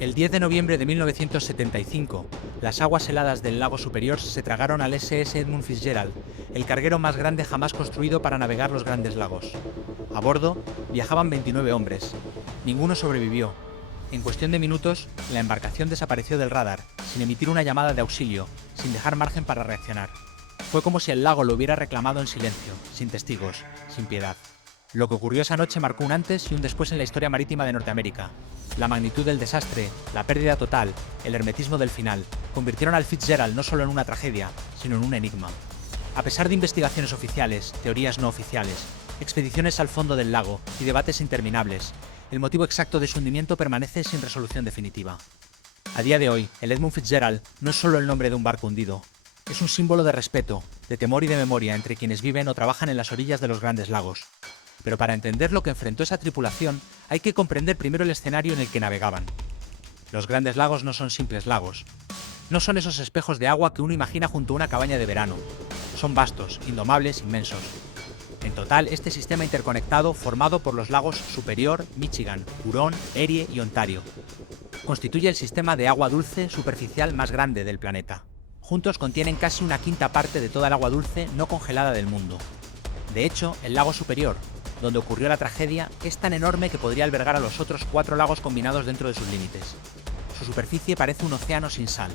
El 10 de noviembre de 1975, las aguas heladas del lago Superior se tragaron al SS Edmund Fitzgerald, el carguero más grande jamás construido para navegar los Grandes Lagos. A bordo viajaban 29 hombres. Ninguno sobrevivió. En cuestión de minutos, la embarcación desapareció del radar, sin emitir una llamada de auxilio, sin dejar margen para reaccionar. Fue como si el lago lo hubiera reclamado en silencio, sin testigos, sin piedad. Lo que ocurrió esa noche marcó un antes y un después en la historia marítima de Norteamérica. La magnitud del desastre, la pérdida total, el hermetismo del final, convirtieron al Fitzgerald no solo en una tragedia, sino en un enigma. A pesar de investigaciones oficiales, teorías no oficiales, expediciones al fondo del lago y debates interminables, el motivo exacto de su hundimiento permanece sin resolución definitiva. A día de hoy, el Edmund Fitzgerald no es solo el nombre de un barco hundido, es un símbolo de respeto, de temor y de memoria entre quienes viven o trabajan en las orillas de los Grandes Lagos. Pero para entender lo que enfrentó esa tripulación, hay que comprender primero el escenario en el que navegaban. Los Grandes Lagos no son simples lagos. No son esos espejos de agua que uno imagina junto a una cabaña de verano. Son vastos, indomables, inmensos. En total, este sistema interconectado, formado por los lagos Superior, Michigan, Huron, Erie y Ontario, constituye el sistema de agua dulce superficial más grande del planeta. Juntos contienen casi una quinta parte de toda el agua dulce no congelada del mundo. De hecho, el lago Superior, donde ocurrió la tragedia, es tan enorme que podría albergar a los otros 4 lagos combinados dentro de sus límites. Su superficie parece un océano sin sal.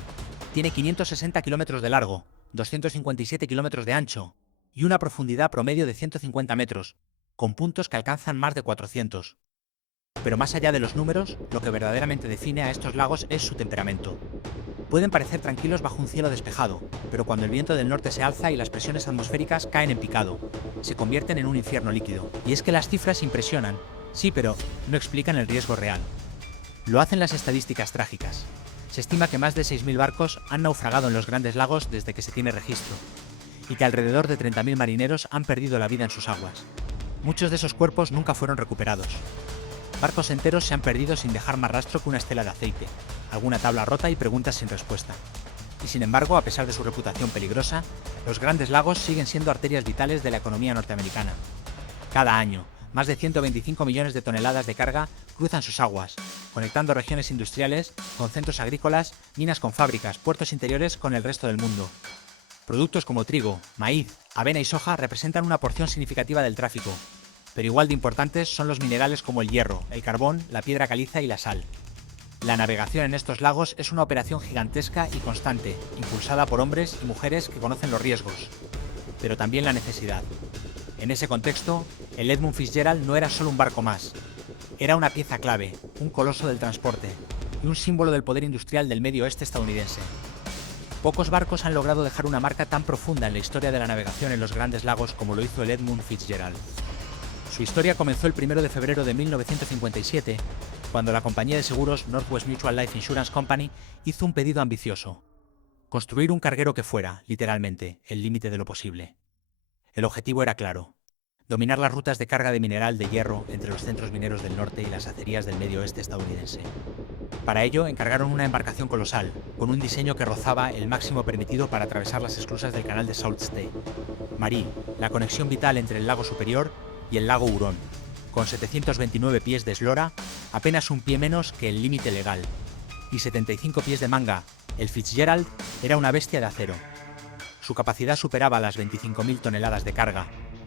Tiene 560 kilómetros de largo, 257 kilómetros de ancho y una profundidad promedio de 150 metros, con puntos que alcanzan más de 400. Pero más allá de los números, lo que verdaderamente define a estos lagos es su temperamento. Pueden parecer tranquilos bajo un cielo despejado, pero cuando el viento del norte se alza y las presiones atmosféricas caen en picado, se convierten en un infierno líquido. Y es que las cifras impresionan, sí, pero no explican el riesgo real. Lo hacen las estadísticas trágicas. Se estima que más de 6.000 barcos han naufragado en los Grandes Lagos desde que se tiene registro, y que alrededor de 30.000 marineros han perdido la vida en sus aguas. Muchos de esos cuerpos nunca fueron recuperados. Barcos enteros se han perdido sin dejar más rastro que una estela de aceite, alguna tabla rota y preguntas sin respuesta. Y sin embargo, a pesar de su reputación peligrosa, los Grandes Lagos siguen siendo arterias vitales de la economía norteamericana. Cada año, más de 125 millones de toneladas de carga cruzan sus aguas, conectando regiones industriales con centros agrícolas, minas con fábricas, puertos interiores con el resto del mundo. Productos como trigo, maíz, avena y soja representan una porción significativa del tráfico, pero igual de importantes son los minerales como el hierro, el carbón, la piedra caliza y la sal. La navegación en estos lagos es una operación gigantesca y constante, impulsada por hombres y mujeres que conocen los riesgos, pero también la necesidad. En ese contexto, el Edmund Fitzgerald no era solo un barco más. Era una pieza clave, un coloso del transporte y un símbolo del poder industrial del medio oeste estadounidense. Pocos barcos han logrado dejar una marca tan profunda en la historia de la navegación en los Grandes Lagos como lo hizo el Edmund Fitzgerald. Su historia comenzó el 1 de febrero de 1957, cuando la compañía de seguros Northwest Mutual Life Insurance Company hizo un pedido ambicioso: construir un carguero que fuera, literalmente, el límite de lo posible. El objetivo era claro: dominar las rutas de carga de mineral de hierro entre los centros mineros del norte y las acerías del medio oeste estadounidense. Para ello, encargaron una embarcación colosal, con un diseño que rozaba el máximo permitido para atravesar las esclusas del canal de Sault Ste. Marie, la conexión vital entre el lago Superior y el lago Huron, con 729 pies de eslora, apenas un pie menos que el límite legal, y 75 pies de manga. El Fitzgerald era una bestia de acero. Su capacidad superaba las 25.000 toneladas de carga,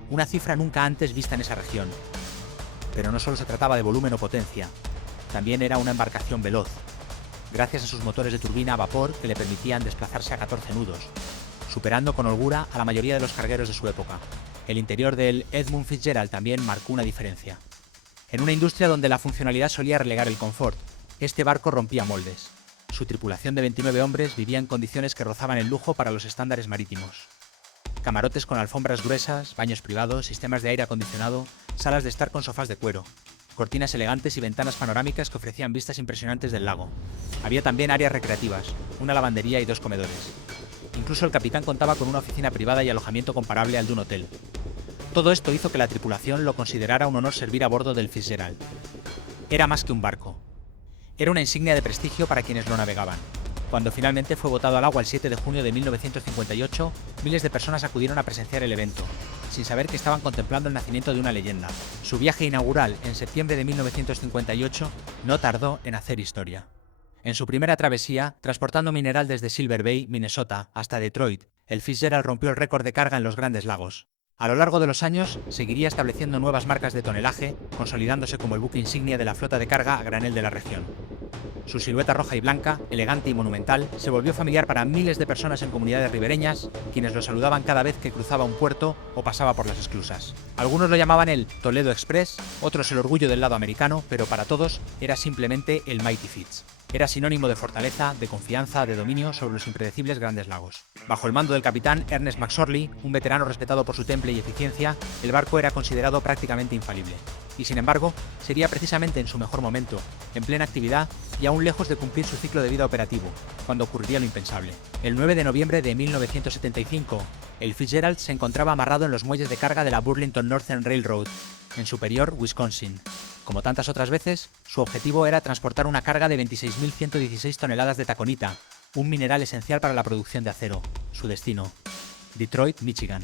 una cifra nunca antes vista en esa región. Pero no solo se trataba de volumen o potencia, también era una embarcación veloz, gracias a sus motores de turbina a vapor que le permitían desplazarse a 14 nudos, superando con holgura a la mayoría de los cargueros de su época. El interior del Edmund Fitzgerald también marcó una diferencia. En una industria donde la funcionalidad solía relegar el confort, este barco rompía moldes. Su tripulación de 29 hombres vivía en condiciones que rozaban el lujo para los estándares marítimos. Camarotes con alfombras gruesas, baños privados, sistemas de aire acondicionado, salas de estar con sofás de cuero, cortinas elegantes y ventanas panorámicas que ofrecían vistas impresionantes del lago. Había también áreas recreativas, una lavandería y 2 comedores. Incluso el capitán contaba con una oficina privada y alojamiento comparable al de un hotel. Todo esto hizo que la tripulación lo considerara un honor servir a bordo del Fitzgerald. Era más que un barco. Era una insignia de prestigio para quienes lo navegaban. Cuando finalmente fue botado al agua el 7 de junio de 1958, miles de personas acudieron a presenciar el evento, sin saber que estaban contemplando el nacimiento de una leyenda. Su viaje inaugural en septiembre de 1958 no tardó en hacer historia. En su primera travesía, transportando mineral desde Silver Bay, Minnesota, hasta Detroit, el Fitzgerald rompió el récord de carga en los Grandes Lagos. A lo largo de los años, seguiría estableciendo nuevas marcas de tonelaje, consolidándose como el buque insignia de la flota de carga a granel de la región. Su silueta roja y blanca, elegante y monumental, se volvió familiar para miles de personas en comunidades ribereñas, quienes lo saludaban cada vez que cruzaba un puerto o pasaba por las esclusas. Algunos lo llamaban el Toledo Express, otros el orgullo del lado americano, pero para todos era simplemente el Mighty Fitz. Era sinónimo de fortaleza, de confianza, de dominio sobre los impredecibles Grandes Lagos. Bajo el mando del capitán Ernest McSorley, un veterano respetado por su temple y eficiencia, el barco era considerado prácticamente infalible. Y sin embargo, sería precisamente en su mejor momento, en plena actividad y aún lejos de cumplir su ciclo de vida operativo, cuando ocurriría lo impensable. El 9 de noviembre de 1975, el Fitzgerald se encontraba amarrado en los muelles de carga de la Burlington Northern Railroad, en Superior, Wisconsin. Como tantas otras veces, su objetivo era transportar una carga de 26.116 toneladas de taconita, un mineral esencial para la producción de acero. Su destino: Detroit, Michigan.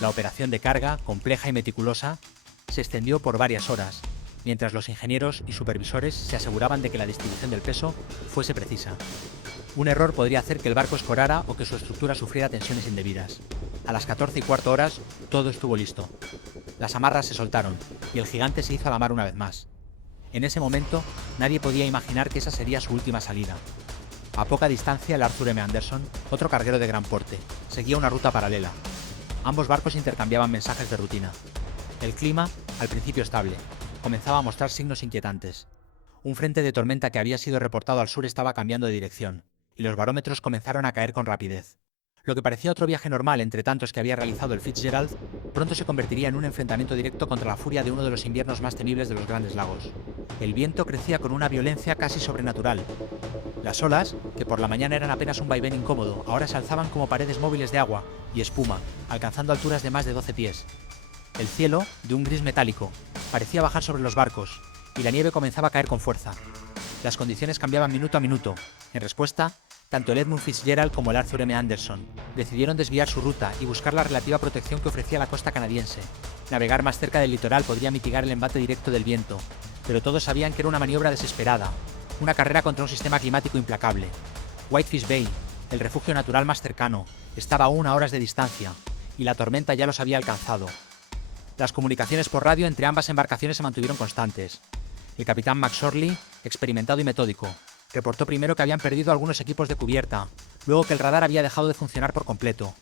La operación de carga, compleja y meticulosa, se extendió por varias horas, mientras los ingenieros y supervisores se aseguraban de que la distribución del peso fuese precisa. Un error podría hacer que el barco escorara o que su estructura sufriera tensiones indebidas. A las 14:15 todo estuvo listo. Las amarras se soltaron y el gigante se hizo a la mar una vez más. En ese momento, nadie podía imaginar que esa sería su última salida. A poca distancia, el Arthur M. Anderson, otro carguero de gran porte, seguía una ruta paralela. Ambos barcos intercambiaban mensajes de rutina. El clima, al principio estable, comenzaba a mostrar signos inquietantes. Un frente de tormenta que había sido reportado al sur estaba cambiando de dirección, y los barómetros comenzaron a caer con rapidez. Lo que parecía otro viaje normal entre tantos que había realizado el Fitzgerald, pronto se convertiría en un enfrentamiento directo contra la furia de uno de los inviernos más temibles de los Grandes Lagos. El viento crecía con una violencia casi sobrenatural. Las olas, que por la mañana eran apenas un vaivén incómodo, ahora se alzaban como paredes móviles de agua y espuma, alcanzando alturas de más de 12 pies. El cielo, de un gris metálico, parecía bajar sobre los barcos, y la nieve comenzaba a caer con fuerza. Las condiciones cambiaban minuto a minuto. En respuesta, tanto el Edmund Fitzgerald como el Arthur M. Anderson decidieron desviar su ruta y buscar la relativa protección que ofrecía la costa canadiense. Navegar más cerca del litoral podría mitigar el embate directo del viento, pero todos sabían que era una maniobra desesperada, una carrera contra un sistema climático implacable. Whitefish Bay, el refugio natural más cercano, estaba aún a horas de distancia, y la tormenta ya los había alcanzado. Las comunicaciones por radio entre ambas embarcaciones se mantuvieron constantes. El capitán McSorley, experimentado y metódico, reportó primero que habían perdido algunos equipos de cubierta, luego que el radar había dejado de funcionar por completo.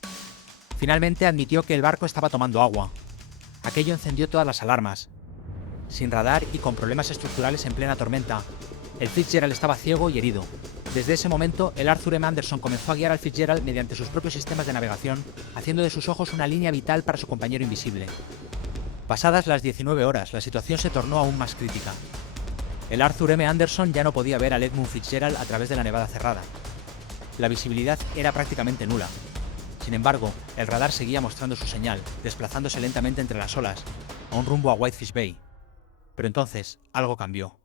Finalmente admitió que el barco estaba tomando agua. Aquello encendió todas las alarmas. Sin radar y con problemas estructurales en plena tormenta, el Fitzgerald estaba ciego y herido. Desde ese momento, el Arthur M. Anderson comenzó a guiar al Fitzgerald mediante sus propios sistemas de navegación, haciendo de sus ojos una línea vital para su compañero invisible. Pasadas las 19 horas, la situación se tornó aún más crítica. El Arthur M. Anderson ya no podía ver al Edmund Fitzgerald a través de la nevada cerrada. La visibilidad era prácticamente nula. Sin embargo, el radar seguía mostrando su señal, desplazándose lentamente entre las olas, a un rumbo a Whitefish Bay. Pero entonces, algo cambió.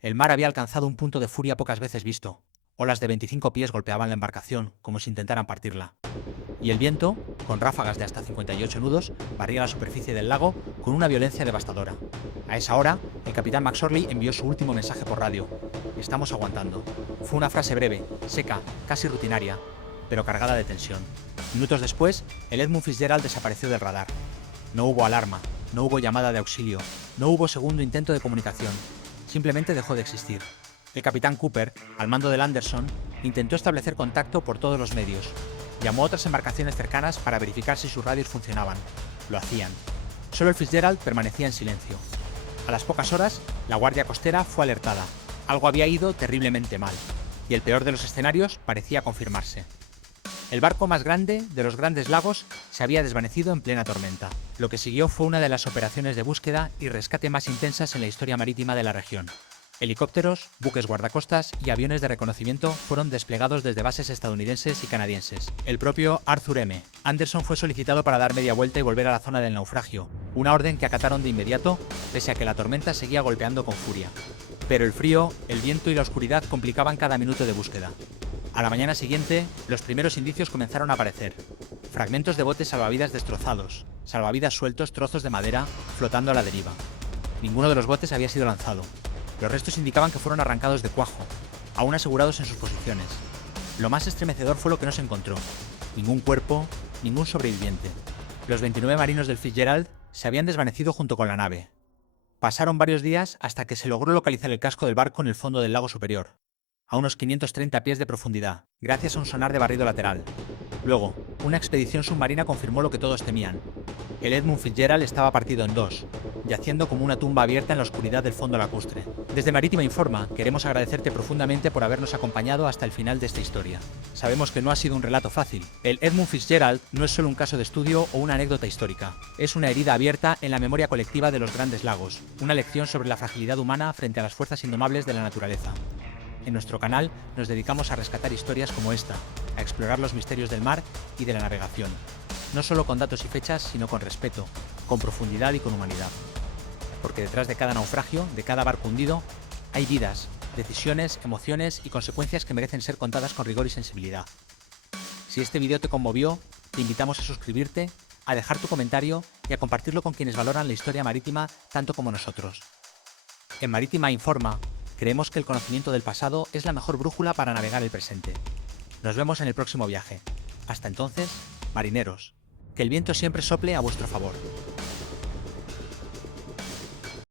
El mar había alcanzado un punto de furia pocas veces visto. Olas de 25 pies golpeaban la embarcación, como si intentaran partirla. Y el viento, con ráfagas de hasta 58 nudos, barría la superficie del lago con una violencia devastadora. A esa hora, el capitán McSorley envió su último mensaje por radio. «Estamos aguantando». Fue una frase breve, seca, casi rutinaria, pero cargada de tensión. Minutos después, el Edmund Fitzgerald desapareció del radar. No hubo alarma, no hubo llamada de auxilio, no hubo segundo intento de comunicación. Simplemente dejó de existir. El capitán Cooper, al mando del Anderson, intentó establecer contacto por todos los medios. Llamó a otras embarcaciones cercanas para verificar si sus radios funcionaban. Lo hacían. Solo el Fitzgerald permanecía en silencio. A las pocas horas, la guardia costera fue alertada. Algo había ido terriblemente mal, y el peor de los escenarios parecía confirmarse. El barco más grande de los Grandes Lagos se había desvanecido en plena tormenta. Lo que siguió fue una de las operaciones de búsqueda y rescate más intensas en la historia marítima de la región. Helicópteros, buques guardacostas y aviones de reconocimiento fueron desplegados desde bases estadounidenses y canadienses. El propio Arthur M. Anderson fue solicitado para dar media vuelta y volver a la zona del naufragio, una orden que acataron de inmediato, pese a que la tormenta seguía golpeando con furia. Pero el frío, el viento y la oscuridad complicaban cada minuto de búsqueda. A la mañana siguiente, los primeros indicios comenzaron a aparecer. Fragmentos de botes salvavidas destrozados, salvavidas sueltos, trozos de madera, flotando a la deriva. Ninguno de los botes había sido lanzado. Los restos indicaban que fueron arrancados de cuajo. aún asegurados en sus posiciones. Lo más estremecedor fue lo que no se encontró. Ningún cuerpo, ningún sobreviviente. Los 29 marinos del Fitzgerald se habían desvanecido junto con la nave. Pasaron varios días hasta que se logró localizar el casco del barco en el fondo del lago superior, a unos 530 pies de profundidad, gracias a un sonar de barrido lateral. Luego, una expedición submarina confirmó lo que todos temían. El Edmund Fitzgerald estaba partido en dos, yaciendo como una tumba abierta en la oscuridad del fondo lacustre. Desde Marítima Informa, queremos agradecerte profundamente por habernos acompañado hasta el final de esta historia. Sabemos que no ha sido un relato fácil. El Edmund Fitzgerald no es solo un caso de estudio o una anécdota histórica. Es una herida abierta en la memoria colectiva de los grandes lagos, una lección sobre la fragilidad humana frente a las fuerzas indomables de la naturaleza. En nuestro canal nos dedicamos a rescatar historias como esta, a explorar los misterios del mar y de la navegación, no solo con datos y fechas, sino con respeto, con profundidad y con humanidad. Porque detrás de cada naufragio, de cada barco hundido, hay vidas, decisiones, emociones y consecuencias que merecen ser contadas con rigor y sensibilidad. Si este vídeo te conmovió, te invitamos a suscribirte, a dejar tu comentario y a compartirlo con quienes valoran la historia marítima tanto como nosotros. En Marítima Informa, creemos que el conocimiento del pasado es la mejor brújula para navegar el presente. Nos vemos en el próximo viaje. Hasta entonces, marineros, que el viento siempre sople a vuestro favor.